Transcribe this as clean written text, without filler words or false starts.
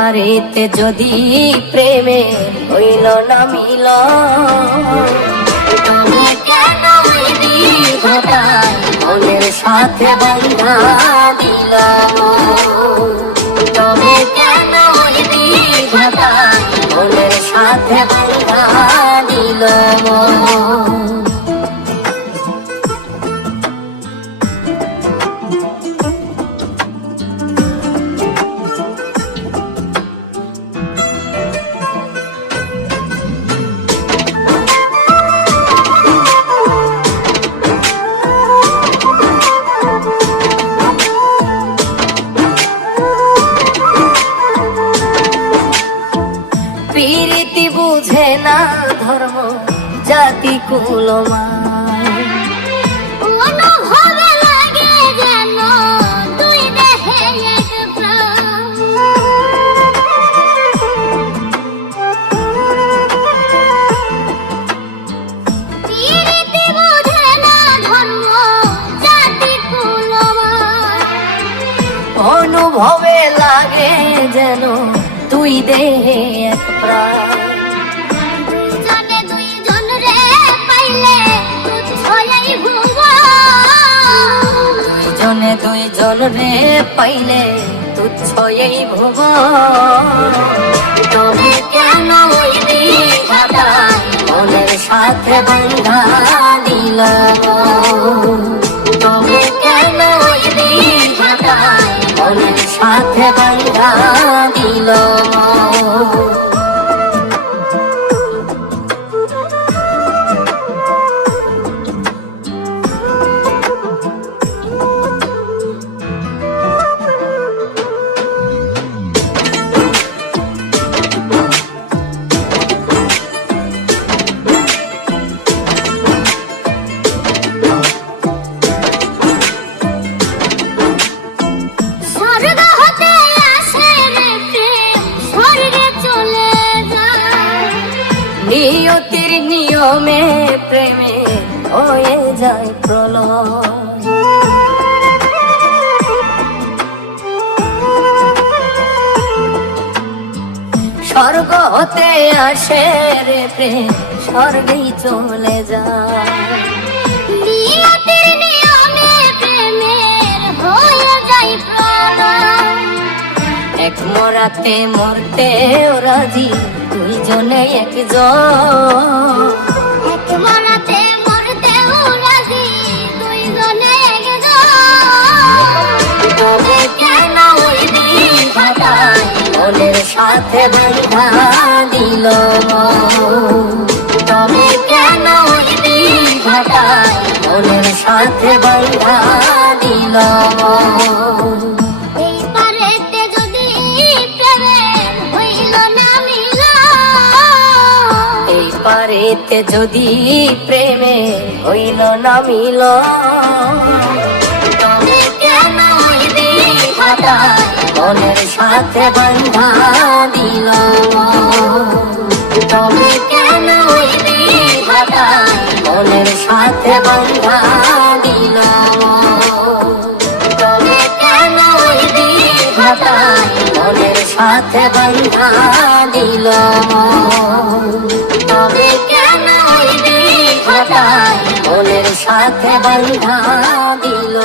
পারিতে যদি প্রেমে হইল না মিল, তুমি কেন ওই দীর্ঘতায় মনের সাথে বাঁধা দিল? তুমি কেন ওই দীর্ঘতায় মনের সাথে বাঁধা দিল? প্রীতি বুঝে না ধর্ম জাতি কুলমান, অনুভবে লাগে যেন দুই দেহে এক প্রাণ। প্রীতি বুঝে না ধর্ম জাতি কুলমান, অনুভবে লাগে যেন দুই দেহে এক প্রাণ। দুইজনে দুইজন রে পাইলে তুচ্ছ এই ভুবন। দুইজনে দুইজন রে পাইলে তুচ্ছ এই ভুবন। তুমি কেন ওই দীর্ঘতায় মনের সাথে বাঁধা দিল? তুমি কেন ওই দীর্ঘতায় মনের সাথে বাঁধা দিল? স্বর্গ হতে আসে রে প্রেম, স্বর্গে চলে যায়। নিয়তির নিয়মে প্রেমে হয়ে যায় প্রলয়। স্বর্গ হতে আসে রে প্রেম, স্বর্গেই চলে যায়। নিয়তির নিয়মে প্রেমের হয়ে যায় প্রলয়। এক মরাতে মরতেও রাজি দুইজনে একজন। এক মরাতে মরতেও রাজি দুইজনে একজন। তুমি কেন ওই দীর্ঘতায় মনের সাথে বাঁধা দিল? তুমি কেন ওই দীর্ঘতায় মনের সাথে বাঁধা দিল? এই পারেতে যদি প্রেমের হইল না মিল, এই পারেতে যদি প্রেমে হইল না মিল, তুমি কেন ওই দীর্ঘতায় মনের সাথে বাঁধা দিল? তুমি কেন ওই দীর্ঘতায় মনের সাথে বাঁধা দিল? তুমি কেন ওই দীর্ঘতায় মনের সাথে বাঁধা দিল? তুমি কেন ওই দীর্ঘতায় মনের সাথে বাঁধা দিল?